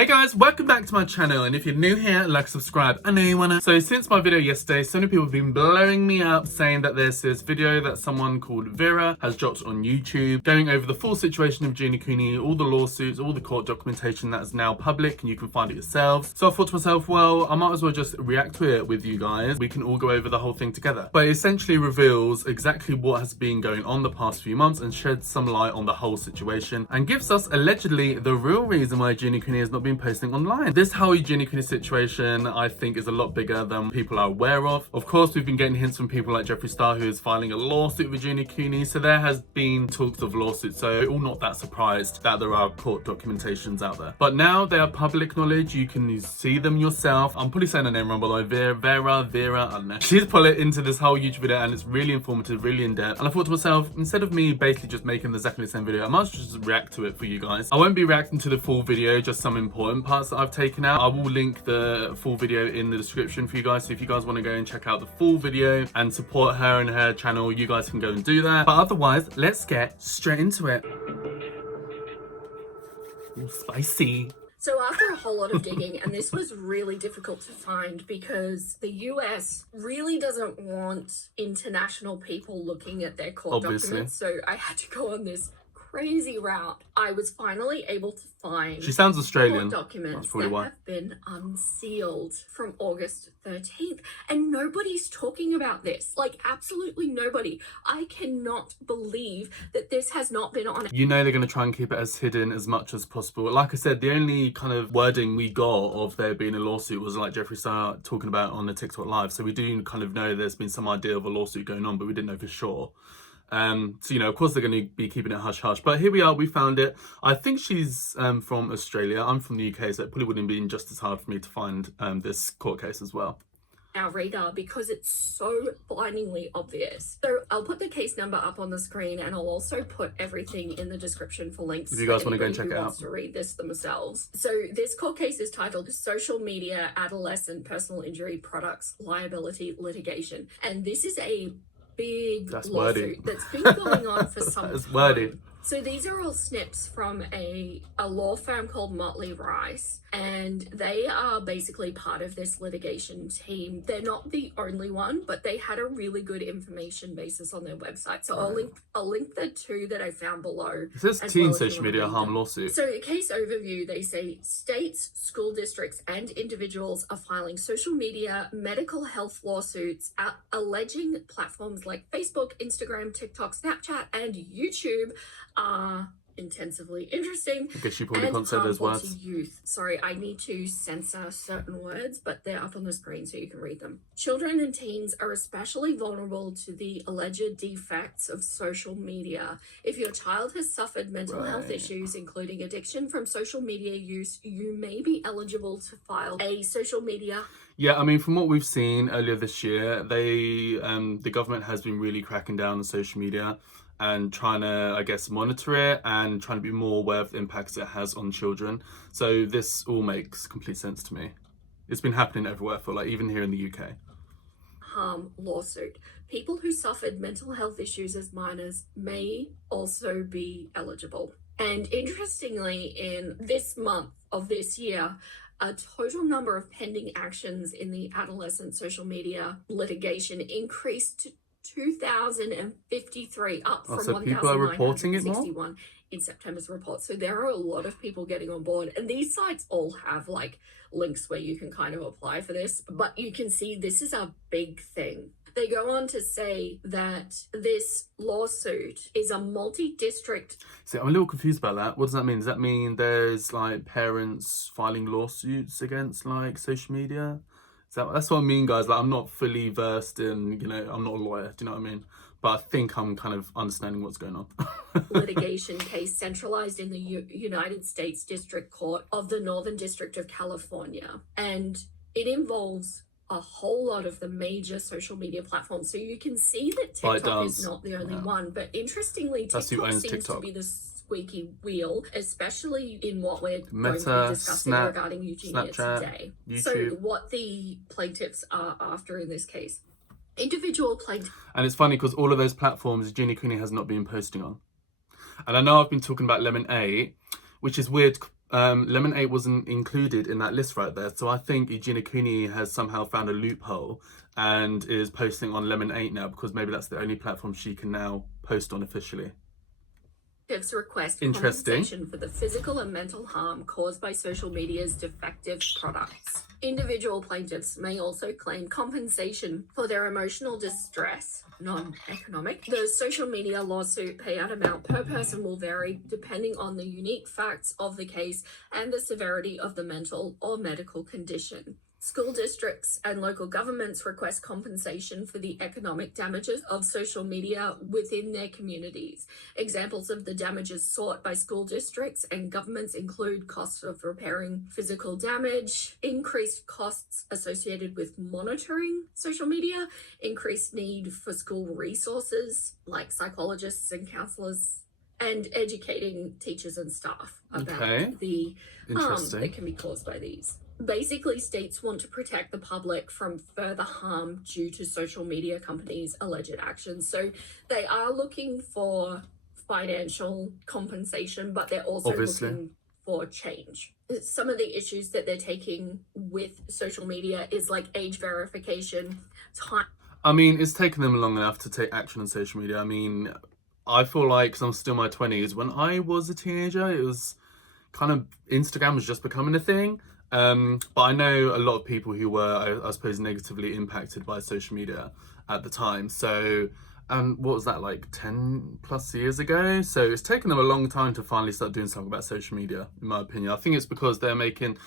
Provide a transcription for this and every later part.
Hey guys, welcome back to my channel, and if you're new here, like, subscribe. I know you wanna. So since my video yesterday, so many people have been blowing me up saying that there's this video that someone called Vera has dropped on YouTube going over the full situation of Eugenia Cooney, all the lawsuits, all the court documentation that is now public and you can find it yourselves. So I thought to myself, well, I might as well just react to it with you guys. We can all go over the whole thing together. But it essentially reveals exactly what has been going on the past few months and sheds some light on the whole situation and gives us allegedly the real reason why Eugenia Cooney has not been posting online. This whole Eugenia Cooney situation, I think, is a lot bigger than people are aware of. Of course, we've been getting hints from people like Jeffree Star, who is filing a lawsuit with Eugenia Cooney, so there has been talks of lawsuits, so we're all not that surprised that there are court documentations out there. But now they are public knowledge, you can see them yourself. I'm probably saying her name wrong, by the way, Vera, I don't know. She's put it into this whole YouTube video and it's really informative, really in-depth. And I thought to myself, instead of me basically just making exactly the same video, I might as well just react to it for you guys. I won't be reacting to the full video, just some important parts that I've taken out. I will link the full video in the description for you guys, so if you guys want to go and check out the full video and support her and her channel, you guys can go and do that. But otherwise, let's get straight into it. Ooh, spicy. So after a whole lot of digging, and this was really difficult to find because the US really doesn't want international people looking at their court documents, so I had to go on this crazy route. I was finally able to find She sounds Australian. court documents that have been unsealed from August 13th, and nobody's talking about this. Like, absolutely nobody. I cannot believe that this has not been on. You know they're going to try and keep it as hidden as much as possible. Like I said, the only kind of wording we got of there being a lawsuit was like Jeffree Star talking about on the TikTok live, so we do kind of know there's been some idea of a lawsuit going on, but we didn't know for sure. So, you know, of course they're going to be keeping it hush-hush. But here we are, we found it. I think she's from Australia. I'm from the UK, so it probably wouldn't have been just as hard for me to find this court case as well. Our reader, because it's so blindingly obvious. So I'll put the case number up on the screen, and I'll also put everything in the description for links. If you guys want to go and check it out. Wants to read this themselves. So this court case is titled Social Media Adolescent Personal Injury Products Liability Litigation. And this is a big lawsuit that's been going on for some time. So these are all snips from a law firm called Motley Rice, and they are basically part of this litigation team. They're not the only one, but they had a really good information basis on their website. So I'll link the two that I found below. It says teen social media harm lawsuit. So case overview, they say states, school districts, and individuals are filing social media medical health lawsuits alleging platforms like Facebook, Instagram, TikTok, Snapchat, and YouTube are intensively interesting I guess you probably and can't say those harmful words. to youth. Sorry, I need to censor certain words, but they're up on the screen so you can read them. Children and teens are especially vulnerable to the alleged defects of social media. If your child has suffered mental health issues, including addiction from social media use, you may be eligible to file a social media. Yeah, I mean, from what we've seen earlier this year, the government has been really cracking down on social media and trying to, I guess, monitor it and trying to be more aware of the impacts it has on children. So this all makes complete sense to me. It's been happening everywhere, I feel like, even here in the UK. Harm lawsuit. People who suffered mental health issues as minors may also be eligible. And interestingly, in this month of this year, a total number of pending actions in the adolescent social media litigation increased to 2,053, up from so people are reporting it more 1,961 in September's report. So there are a lot of people getting on board, and these sites all have like links where you can kind of apply for this, but you can see this is a big thing. They go on to say that this lawsuit is a multi-district. See, I'm a little confused about that. What does that mean? Does that mean there's like parents filing lawsuits against like social media? That's what I mean, guys. Like, I'm not fully versed in, you know, I'm not a lawyer, do you know what I mean? But I think I'm kind of understanding what's going on. Litigation case centralized in the United States District Court of the Northern District of California. And it involves a whole lot of the major social media platforms. So you can see that TikTok is not the only one. But interestingly, TikTok seems to be the squeaky wheel, especially in what we're going to be discussing regarding Eugenia today. YouTube. So what the plaintiffs are after in this case. Individual plaintiffs. And it's funny because all of those platforms Eugenia Cooney has not been posting on. And I know I've been talking about Lemonade, which is weird Lemon 8 wasn't included in that list right there. So I think Eugenia Cooney has somehow found a loophole and is posting on Lemon 8 now, because maybe that's the only platform she can now post on officially. Request Interesting. compensation for the physical and mental harm caused by social media's defective products. Individual plaintiffs may also claim compensation for their emotional distress, non-economic. The social media lawsuit payout amount per person will vary depending on the unique facts of the case and the severity of the mental or medical condition. School districts and local governments request compensation for the economic damages of social media within their communities. Examples of the damages sought by school districts and governments include costs of repairing physical damage, increased costs associated with monitoring social media, increased need for school resources like psychologists and counselors, and educating teachers and staff about the harm that can be caused by these. Basically, states want to protect the public from further harm due to social media companies' alleged actions. So they are looking for financial compensation, but they're also looking for change. Some of the issues that they're taking with social media is like age verification, time. I mean, it's taken them long enough to take action on social media. I mean, I feel like, because I'm still in my 20s, when I was a teenager, it was kind of, Instagram was just becoming a thing. But I know a lot of people who were, I suppose, negatively impacted by social media at the time. So, what was that, like 10 plus years ago? So it's taken them a long time to finally start doing something about social media, in my opinion. I think it's because they're making,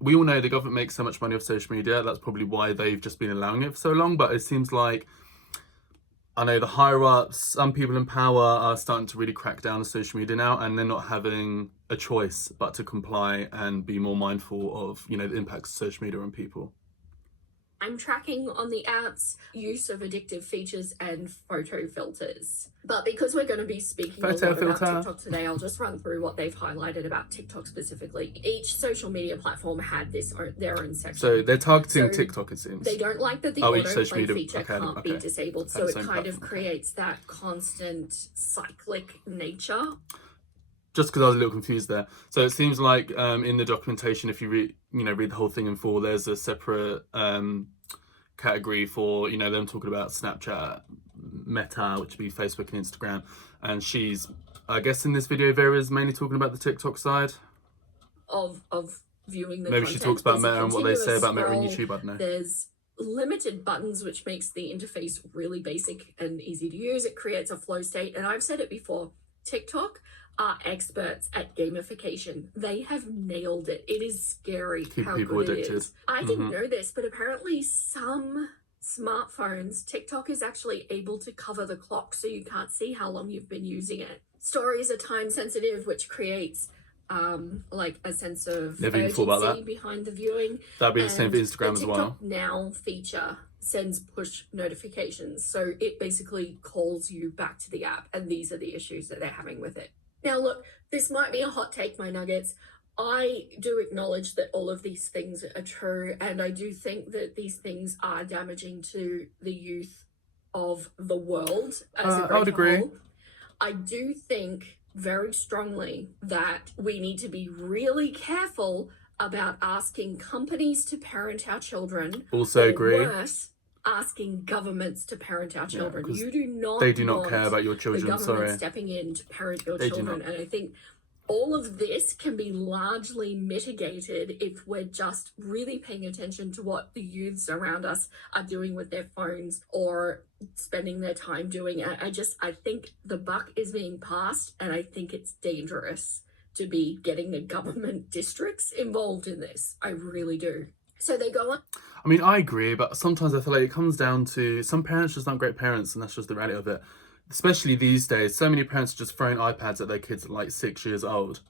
we all know the government makes so much money off social media. That's probably why they've just been allowing it for so long. But it seems like, I know the higher ups, some people in power are starting to really crack down on social media now, and they're not having a choice but to comply and be more mindful of, you know, the impacts of social media on people. I'm tracking on the app's use of addictive features and photo filters. But because we're going to be speaking a lot about TikTok today, I'll just run through what they've highlighted about TikTok specifically. Each social media platform had their own section. So they're targeting TikTok, it seems. They don't like that the autoplay feature can't be disabled, so it kind of creates that constant cyclic nature. Just because I was a little confused there. So it seems like in the documentation, if you read the whole thing in full, there's a separate category for, them talking about Snapchat, Meta, which would be Facebook and Instagram. And she's, I guess in this video, Vera's mainly talking about the TikTok side. Of viewing the Maybe content. She talks about Meta and what they say about Meta and YouTube, I don't know. There's limited buttons, which makes the interface really basic and easy to use. It creates a flow state. And I've said it before, TikTok are experts at gamification. They have nailed it. It is scary how good it is. I didn't know this, but apparently some smartphones, TikTok is actually able to cover the clock so you can't see how long you've been using it. Stories are time sensitive, which creates like a sense of urgency behind the viewing. That'd be the same for Instagram as well. The TikTok Now feature sends push notifications, so it basically calls you back to the app, and these are the issues that they're having with it. Now look, this might be a hot take, my nuggets. I do acknowledge that all of these things are true, and I do think that these things are damaging to the youth of the world as a great whole. I would agree. I do think very strongly that we need to be really careful about asking companies to parent our children. Also agree. Worse, asking governments to parent our children. You do not. They do not care about your children. The government stepping in to parent your children, and I think all of this can be largely mitigated if we're just really paying attention to what the youths around us are doing with their phones or spending their time doing. I think the buck is being passed, and I think it's dangerous to be getting the government districts involved in this. I really do. So they go on. I mean, I agree, but sometimes I feel like it comes down to some parents just aren't great parents, and that's just the reality of it. Especially these days, so many parents are just throwing iPads at their kids at like 6 years old,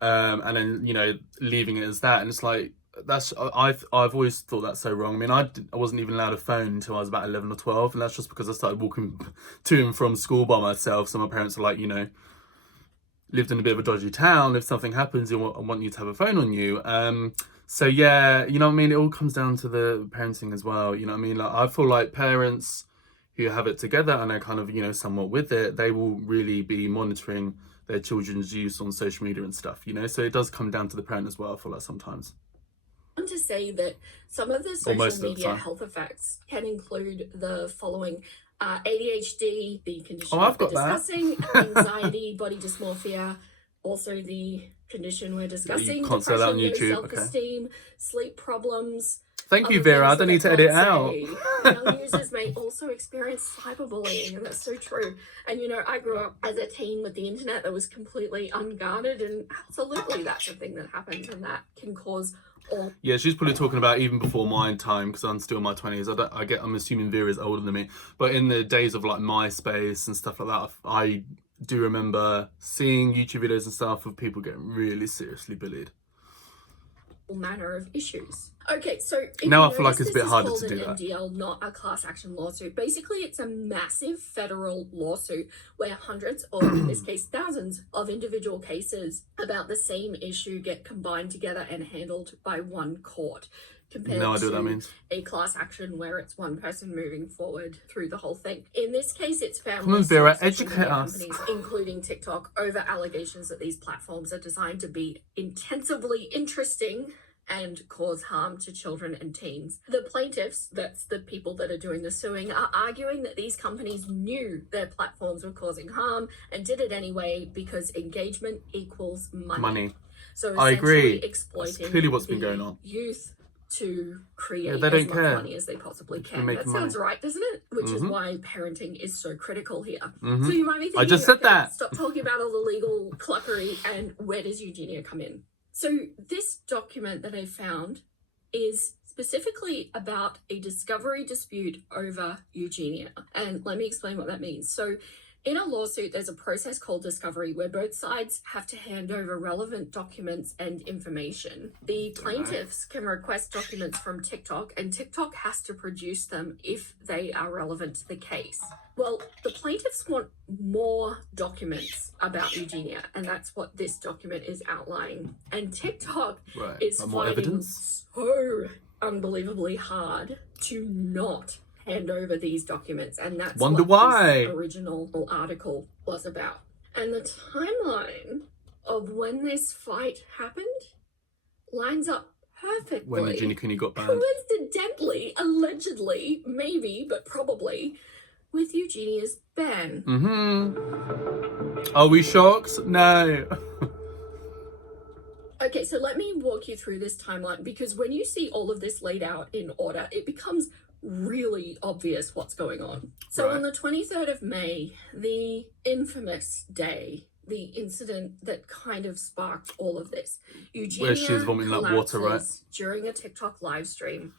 and then leaving it as that. And it's like, I've always thought that's so wrong. I mean, I wasn't even allowed a phone until I was about 11 or 12, and that's just because I started walking to and from school by myself. So my parents are like, lived in a bit of a dodgy town. If something happens, I want you to have a phone on you. So yeah, you know what I mean? It all comes down to the parenting as well. You know what I mean? Like, I feel like parents who have it together and are kind of, somewhat with it, they will really be monitoring their children's use on social media and stuff, you know? So it does come down to the parent as well, I feel like sometimes. I want to say that some of the social media health effects can include the following: ADHD, the condition I've got discussing, anxiety, body dysmorphia, also the condition we're discussing, you can't say that on depression, YouTube. low self-esteem, sleep problems. Thank you, Vera. I don't need to edit it out. Young users may also experience cyberbullying, and that's so true. And you know, I grew up as a teen with the internet that was completely unguarded, and absolutely that's a thing that happens, and that can cause all. Yeah, she's probably talking about even before my time, because I'm still in my 20s. I'm assuming Vera's older than me, but in the days of like MySpace and stuff like that, I do remember seeing YouTube videos and stuff of people getting really seriously bullied. Manner of issues. Okay, so now I feel like it's a bit harder to do that. MDL, not a class action lawsuit. Basically, it's a massive federal lawsuit where hundreds, or in this case thousands, of individual cases about the same issue get combined together and handled by one court. Compared no idea to what that means. A class action where it's one person moving forward through the whole thing. In this case, it's families. Come on, Vera, educate us. Companies, including TikTok, over allegations that these platforms are designed to be intensively interesting and cause harm to children and teens. The plaintiffs, that's the people that are doing the suing, are arguing that these companies knew their platforms were causing harm and did it anyway because engagement equals money. So I agree. Exploiting that's clearly what's been going on. Youth to create they don't as much care. money as they possibly can. That money. sounds right, doesn't it? Which is why parenting is so critical here. So you might be thinking, I just said that. Stop talking about all the legal cluckery, and where does Eugenia come in? So this document that I found is specifically about a discovery dispute over Eugenia. And let me explain what that means. So in a lawsuit, there's a process called discovery where both sides have to hand over relevant documents and information. The plaintiffs can request documents from TikTok, and TikTok has to produce them if they are relevant to the case. Well, the plaintiffs want more documents about Eugenia, and that's what this document is outlining. And TikTok is finding so unbelievably hard to not hand over these documents, and that's what this original article was about. And the timeline of when this fight happened lines up perfectly. When Eugenia Cooney got banned. Coincidentally, allegedly, maybe, but probably, with Eugenia's ban. Are we shocked? No. Okay, so let me walk you through this timeline, because when you see all of this laid out in order, it becomes really obvious what's going on. So on the 23rd of May, the infamous day, the incident that kind of sparked all of this, Eugenia where she's vomiting that water, right? During a TikTok live stream.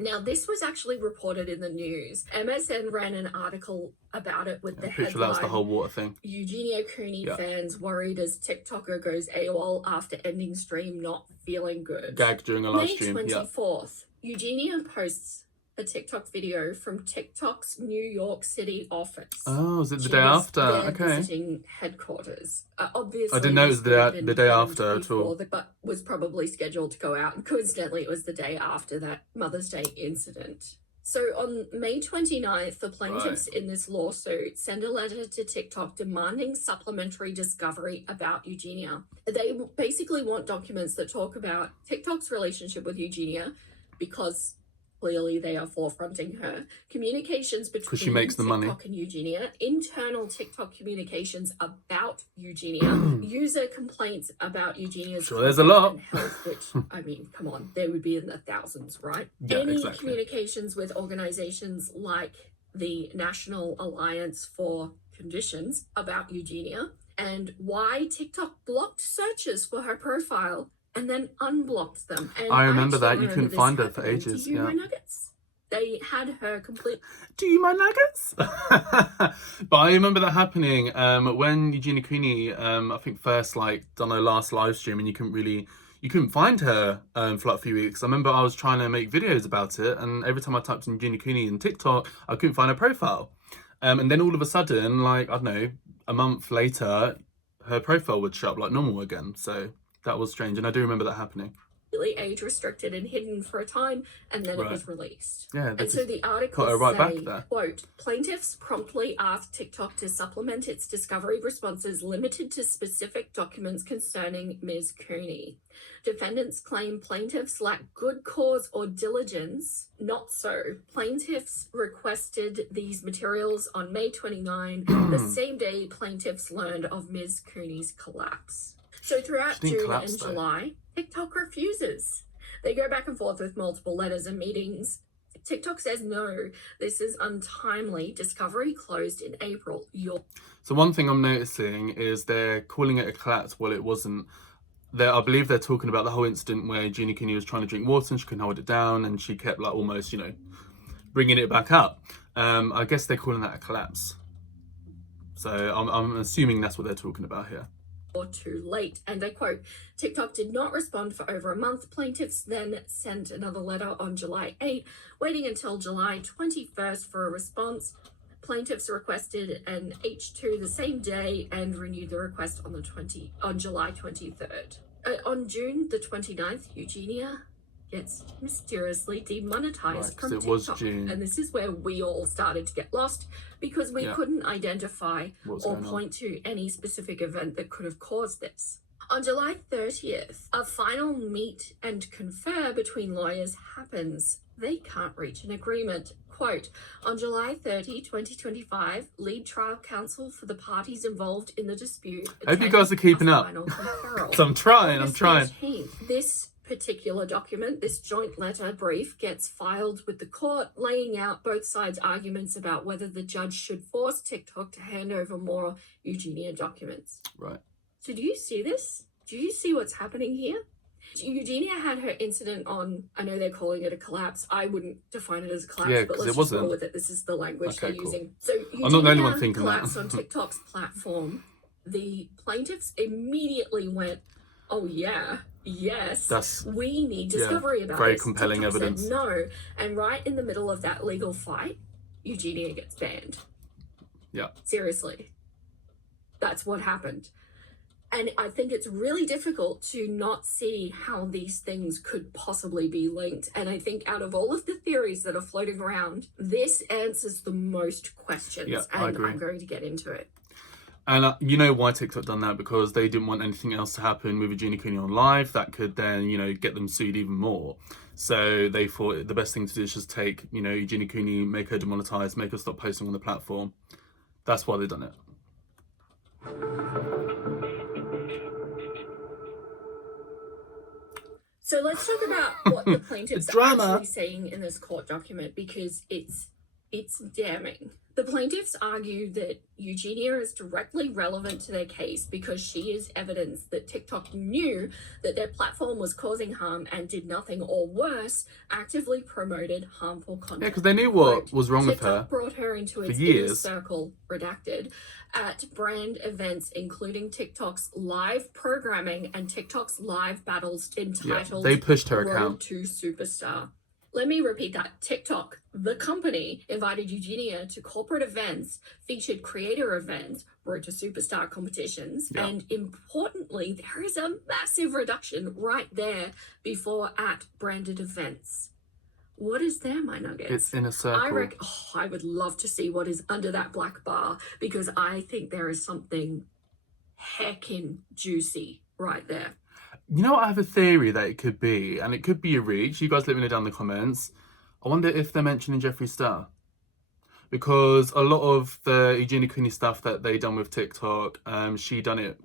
Now, this was actually reported in the news. MSN ran an article about it with the headline, that was the whole water thing. Eugenia Cooney fans worried as TikToker goes AWOL after ending stream not feeling good. Gagged during a live stream. May 24th, Eugenia posts a TikTok video from TikTok's New York City office. Oh, is it the day after? Okay. Visiting headquarters. Obviously, I didn't know it was the day after at all. But was probably scheduled to go out. And coincidentally, it was the day after that Mother's Day incident. So on May 29th, the plaintiffs in this lawsuit send a letter to TikTok demanding supplementary discovery about Eugenia. They basically want documents that talk about TikTok's relationship with Eugenia, because clearly they are forefronting her. Communications between she makes the TikTok money. and Eugenia, internal TikTok communications about Eugenia, user complaints about Eugenia's there's a lot. health, which, I mean, come on, they would be in the thousands, right? Yeah, Any exactly. communications with organizations like the National Alliance for Conditions about Eugenia, and why TikTok blocked searches for her profile and then unblocked them. And I remember that. You couldn't find her for ages. Do you my nuggets? They had her complete. Do you my nuggets? But I remember that happening when Eugenia Cooney, I think first done her last live stream, and you couldn't find her for like a few weeks. I remember I was trying to make videos about it, and every time I typed in Eugenia Cooney in TikTok, I couldn't find her profile. And then all of a sudden, I don't know, a month later, her profile would show up like normal again. So that was strange, and I do remember that happening. completely age restricted and hidden for a time, and then it was released. Yeah, and so the articles say, quote, plaintiffs promptly asked TikTok to supplement its discovery responses limited to specific documents concerning Ms. Cooney. Defendants claim plaintiffs lack good cause or diligence. Not so. Plaintiffs requested these materials on May 29, the same day plaintiffs learned of Ms. Cooney's collapse. So throughout June and July, TikTok refuses. They go back and forth with multiple letters and meetings. TikTok says, no, this is untimely. Discovery closed in April. So one thing I'm noticing is they're calling it a collapse. Well, it wasn't. I believe they're talking about the whole incident where Eugenia Cooney was trying to drink water and she couldn't hold it down and she kept like almost, bringing it back up. I guess they're calling that a collapse. So I'm assuming that's what they're talking about here. Or too late. And I quote, TikTok did not respond for over a month. Plaintiffs then sent another letter on July 8, waiting until July 21st for a response. Plaintiffs requested an H2 the same day and renewed the request on July 23rd. On June the 29th, Eugenia gets mysteriously demonetized from TikTok. Was June. And this is where we all started to get lost because we couldn't identify or point to any specific event that could have caused this. On July 30th, a final meet and confer between lawyers happens. They can't reach an agreement. Quote, on July 30, 2025, lead trial counsel for the parties involved in the dispute. I hope you guys are keeping up. I'm trying. 13th, this particular document, this joint letter brief, gets filed with the court, laying out both sides' arguments about whether the judge should force TikTok to hand over more Eugenia documents. Right. So do you see this? Do you see what's happening here? Eugenia had her incident on, I know they're calling it a collapse. I wouldn't define it as a collapse, but let's just roll with it. This is the language they're using. So I'm not the only one thinking collapsed on TikTok's platform. The plaintiffs immediately went, oh yeah, yes, we need discovery about very this. Compelling TikTok evidence. said no, and right in the middle of that legal fight, Eugenia gets banned. Yeah. Seriously. That's what happened. And I think it's really difficult to not see how these things could possibly be linked. And I think out of all of the theories that are floating around, this answers the most questions. Yeah, and I agree. I'm going to get into it. And you know why TikTok done that? Because they didn't want anything else to happen with Eugenia Cooney on live that could then, get them sued even more. So they thought the best thing to do is just take, Eugenia Cooney, make her demonetized, make her stop posting on the platform. That's why they've done it. So let's talk about what the plaintiffs are actually saying in this court document, because it's damning. The plaintiffs argue that Eugenia is directly relevant to their case because she is evidence that TikTok knew that their platform was causing harm and did nothing, or worse, actively promoted harmful content. Yeah, because they knew what was wrong with her. TikTok brought her into its inner circle, redacted, at brand events, including TikTok's live programming and TikTok's live battles entitled they pushed her Road account to Superstar. Let me repeat that. TikTok, the company, invited Eugenia to corporate events, featured creator events, Road to Superstar competitions, and importantly, there is a massive reduction right there before at branded events. What is there, my nuggets? It's in a circle. I would love to see what is under that black bar, because I think there is something heckin' juicy right there. You know what, I have a theory that it could be, and it could be a reach. You guys let me know down in the comments. I wonder if they're mentioning Jeffree Star. Because a lot of the Eugenia Cooney stuff that they done with TikTok, she done it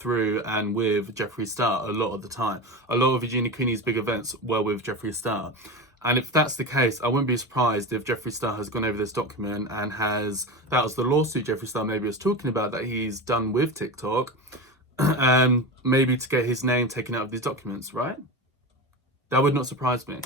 through and with Jeffree Star a lot of the time. A lot of Eugenia Cooney's big events were with Jeffree Star. And if that's the case, I wouldn't be surprised if Jeffree Star has gone over this document and that was the lawsuit Jeffree Star maybe was talking about that he's done with TikTok. And maybe to get his name taken out of these documents, right? That would not surprise me.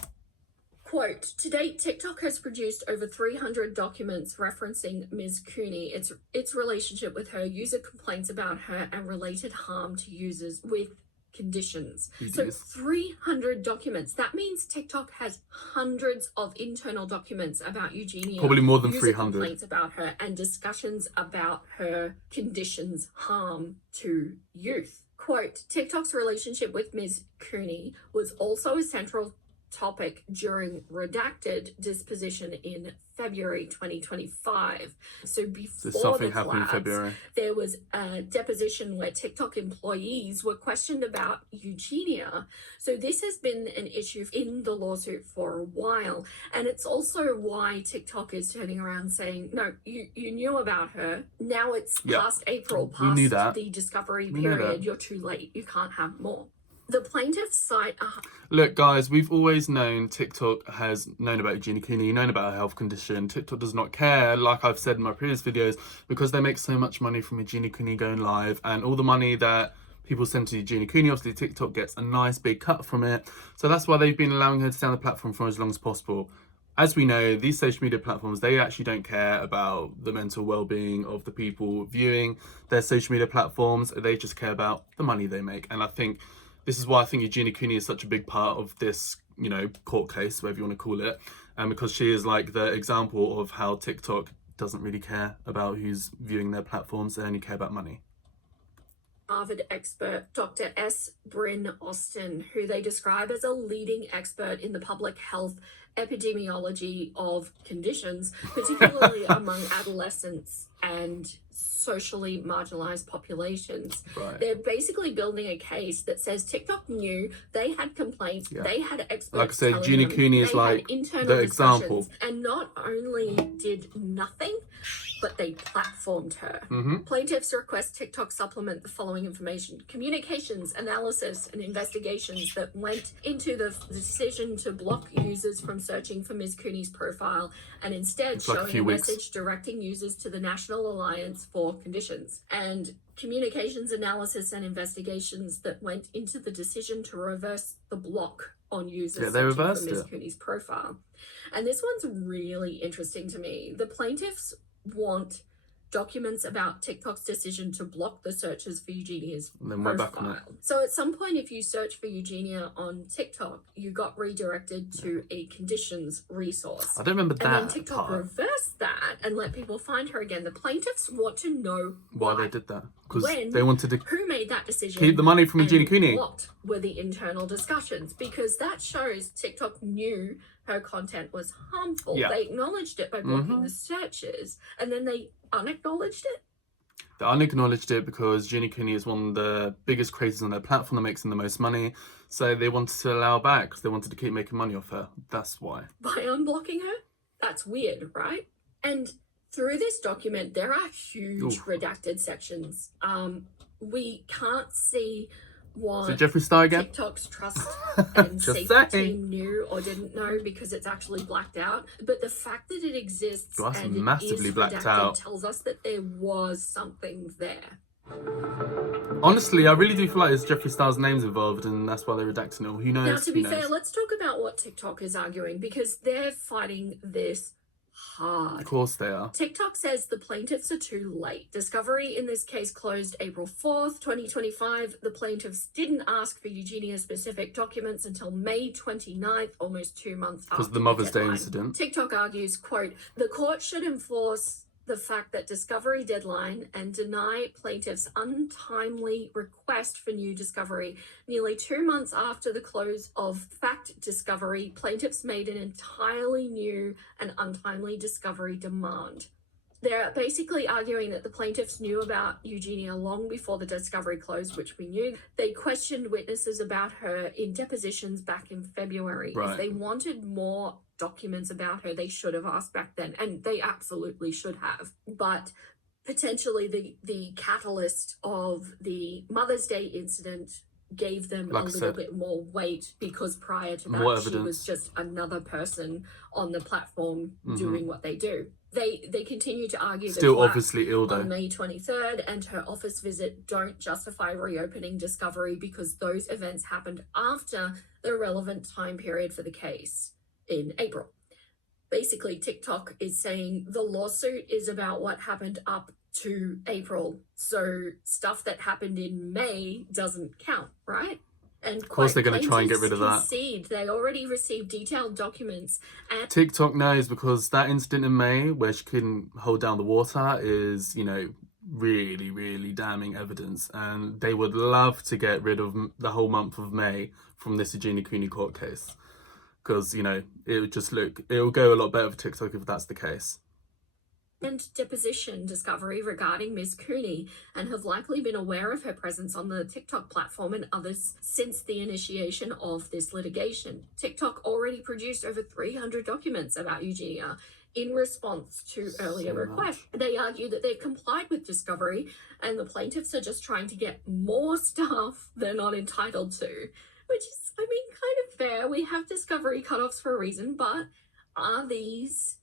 Quote, to date, TikTok has produced over 300 documents referencing Ms. Cooney, its relationship with her, user complaints about her, and related harm to users with conditions. So 300 documents. That means TikTok has hundreds of internal documents about Eugenia. Probably more than user 300. Complaints about her and discussions about her conditions harm to youth. quote, TikTok's relationship with Ms. Cooney was also a central topic during redacted disposition in February 2025. So before something the happened in collapse, February. there was a deposition where TikTok employees were questioned about Eugenia. So this has been an issue in the lawsuit for a while. And it's also why TikTok is turning around saying, no, you knew about her. Now it's past April, past the discovery period. You're too late. You can't have more. The plaintiff's cite... Look, guys, we've always known TikTok has known about Eugenia Cooney, known about her health condition. TikTok does not care, like I've said in my previous videos, because they make so much money from Eugenia Cooney going live, and all the money that people send to Eugenia Cooney, obviously TikTok gets a nice big cut from it. So that's why they've been allowing her to stay on the platform for as long as possible. As we know, these social media platforms, they actually don't care about the mental well-being of the people viewing their social media platforms. They just care about the money they make. And I think this is why I think Eugenia Cooney is such a big part of this, you know, court case, whatever you want to call it. And because she is like the example of how TikTok doesn't really care about who's viewing their platforms. They only care about money. Harvard expert Dr. S. Bryn Austin, who they describe as a leading expert in the public health epidemiology of conditions, particularly among adolescents and socially marginalized populations. Right. They're basically building a case that says TikTok knew, they had complaints, they had experts. Like I said, Eugenia Cooney is like the example. And not only did nothing, but they platformed her. Plaintiffs request TikTok supplement the following information: communications, analysis, and investigations that went into the decision to block users from searching for Ms. Cooney's profile and instead showing a message directing users to the National Alliance for Conditions, and communications analysis and investigations that went into the decision to reverse the block on users searching for Ms. Cooney's profile. And this one's really interesting to me. The plaintiffs want documents about TikTok's decision to block the searches for Eugenia's profile. So at some point, if you search for Eugenia on TikTok, you got redirected to a conditions resource. I don't remember that. And then TikTok reversed that and let people find her again. The plaintiffs want to know why they did that. Because they wanted to who made that decision, keep the money from Eugenia Cooney. What were the internal discussions? Because that shows TikTok knew her content was harmful. They acknowledged it by blocking the searches, and then they unacknowledged it. They unacknowledged it because Eugenia Cooney is one of the biggest creators on their platform that makes them the most money. So they wanted to allow back because they wanted to keep making money off her. That's why. By unblocking her? That's weird, right? And through this document, there are huge redacted sections. We can't see what Jeffree Star again? TikTok's trust and safety team knew or didn't know because it's actually blacked out. But the fact that it exists and massively blacked out tells us that there was something there. Honestly, I really do feel like it's Jeffree Star's name's involved and that's why they're redacting it all. Who knows? Now, to be fair, let's talk about what TikTok is arguing because they're fighting this hard. Of course they are. TikTok says the plaintiffs are too late. Discovery in this case closed April 4th, 2025. The plaintiffs didn't ask for Eugenia's specific documents until May 29th, almost 2 months after because of the Mother's Day incident. TikTok argues, quote, the court should enforce the fact that discovery deadline and deny plaintiffs' untimely request for new discovery. Nearly 2 months after the close of fact discovery, plaintiffs made an entirely new and untimely discovery demand. They're basically arguing that the plaintiffs knew about Eugenia long before the discovery closed, which we knew. They questioned witnesses about her in depositions back in February. If they wanted more documents about her, they should have asked back then, and they absolutely should have. But potentially the catalyst of the Mother's Day incident gave them a little bit more weight because prior to that she was just another person on the platform doing what they do. They continue to argue still obviously ill though. On May 23rd and her office visit don't justify reopening discovery because those events happened after the relevant time period for the case in April. Basically, TikTok is saying the lawsuit is about what happened up to April. So stuff that happened in May doesn't count, right? And of course they're going to try and get rid of that. They already received detailed documents. And TikTok knows because that incident in May where she couldn't hold down the water is, you know, really, really damning evidence, and they would love to get rid of the whole month of May from this Eugenia Cooney court case, because, you know, it will go a lot better for TikTok if that's the case. And deposition discovery regarding Ms. Cooney, and have likely been aware of her presence on the TikTok platform and others since the initiation of this litigation. TikTok already produced over 300 documents about Eugenia in response to earlier requests. They argue that they've complied with discovery, and the plaintiffs are just trying to get more stuff they're not entitled to, which is, I mean, kind of fair. We have discovery cutoffs for a reason, but are these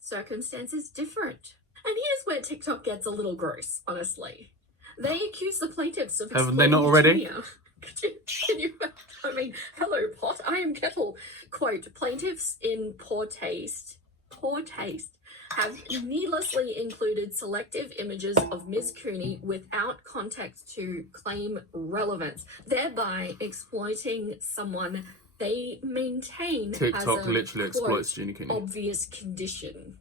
circumstances different? And here's where TikTok gets a little gross, honestly. They accuse the plaintiffs of Haven't they not already? Can you, I mean, hello pot, I am kettle. Quote, plaintiffs in poor taste have needlessly included selective images of Ms. Cooney without context to claim relevance, thereby exploiting someone they maintain TikTok has a, literally exploits Eugenia Cooney. Obvious condition.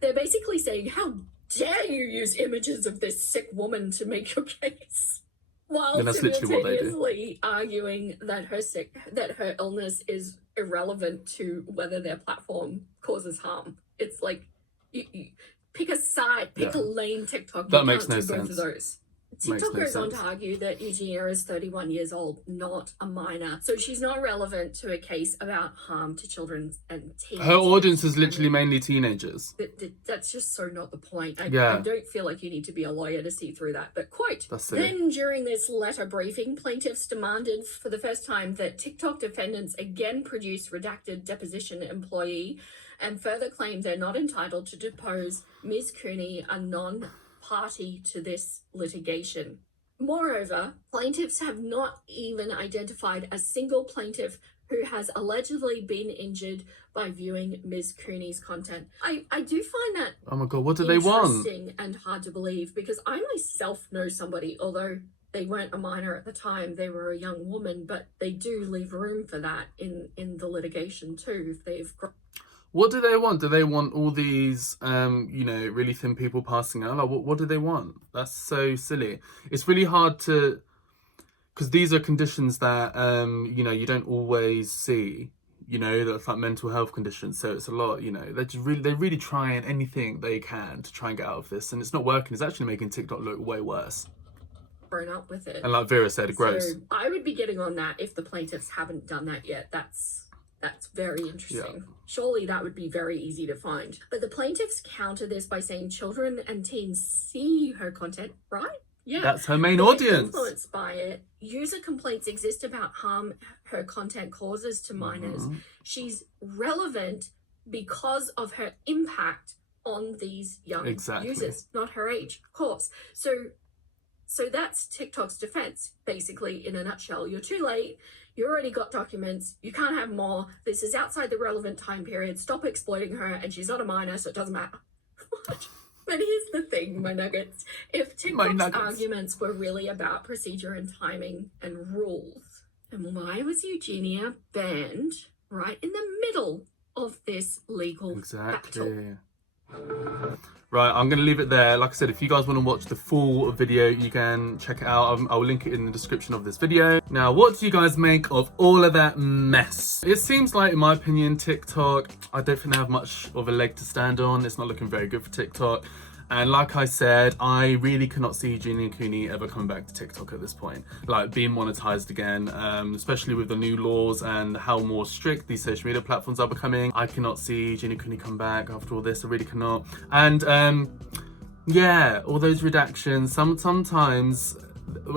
They're basically saying, how dare you use images of this sick woman to make your case? While simultaneously arguing that her illness is irrelevant to whether their platform causes harm. It's like, you pick a side, pick a lane. TikTok. That makes no both sense. Of those. TikTok goes on to argue that Eugenia is 31 years old, not a minor. So she's not relevant to a case about harm to children and teens. Her audience is literally mainly teenagers. That's just so not the point. I don't feel like you need to be a lawyer to see through that. But quote, then during this letter briefing, plaintiffs demanded for the first time that TikTok defendants again produce redacted deposition employee, and further claimed they're not entitled to depose Ms. Cooney, a non-party to this litigation. Moreover, plaintiffs have not even identified a single plaintiff who has allegedly been injured by viewing Ms. Cooney's content. I do find that, oh my god, what do they want? Interesting and hard to believe, because I myself know somebody, although they weren't a minor at the time, they were a young woman, but they do leave room for that in the litigation too, if they've got. What do they want? Do they want all these, you know, really thin people passing out? Like, what do they want? That's so silly. It's really hard to, because these are conditions that, you know, you don't always see. You know, that's like mental health conditions. So it's a lot. You know, they're really trying anything they can to try and get out of this, and it's not working. It's actually making TikTok look way worse. Grown up with it. And like Vera said, gross. So I would be getting on that if the plaintiffs haven't done that yet. That's very interesting. Yeah. Surely that would be very easy to find. But the plaintiffs counter this by saying children and teens see her content, right? Yeah. That's her main audience. Influenced by it. User complaints exist about harm her content causes to minors. Mm-hmm. She's relevant because of her impact on these young users, not her age, of course. So that's TikTok's defense, basically, in a nutshell. You're too late. You already got documents. You can't have more. This is outside the relevant time period. Stop exploiting her, and she's not a minor, so it doesn't matter. But here's the thing, my nuggets. If TikTok's arguments were really about procedure and timing and rules, then why was Eugenia banned right in the middle of this legal battle? Right, I'm going to leave it there. Like I said, if you guys want to watch the full video, you can check it out. I'll link it in the description of this video. Now, what do you guys make of all of that mess? It seems like, in my opinion, TikTok, I don't think they have much of a leg to stand on. It's not looking very good for TikTok. And like I said, I really cannot see Eugenia Cooney ever coming back to TikTok at this point. Like, being monetized again, especially with the new laws and how more strict these social media platforms are becoming. I cannot see Eugenia Cooney come back after all this. I really cannot. And yeah, all those redactions, sometimes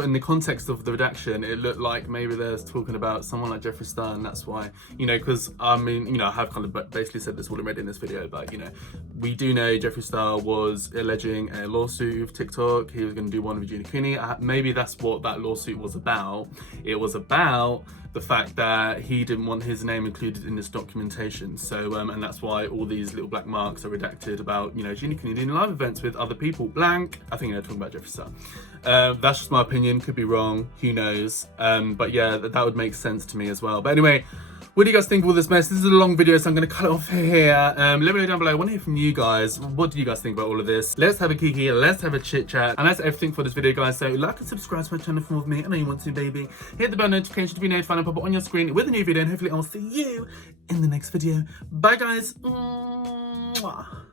in the context of the redaction, it looked like maybe they're talking about someone like Jeffree Star, and that's why, you know, because I mean, you know, I have kind of basically said this already in this video, but you know, we do know Jeffree Star was alleging a lawsuit with TikTok. He was going to do one with Eugenia Cooney. Maybe that's what that lawsuit was about. It was about the fact that he didn't want his name included in this documentation. So, and that's why all these little black marks are redacted about, you know, Eugenia Cooney doing live events with other people. Blank. I think they're talking about Jeffree Star. That's just my opinion. Could be wrong. Who knows? But yeah, that would make sense to me as well. But anyway, What do you guys think of all this mess? This is a long video, so I'm going to cut it off here. Let me know down below. I want to hear from you guys. What do you guys think about all of this? Let's have a kiki. Let's have a chit chat. And that's everything for this video, guys. So like and subscribe to my channel for more of me. I know you want to, baby. Hit the bell notification to be notified and pop it on your screen with a new video. And hopefully I'll see you in the next video. Bye, guys. Mwah.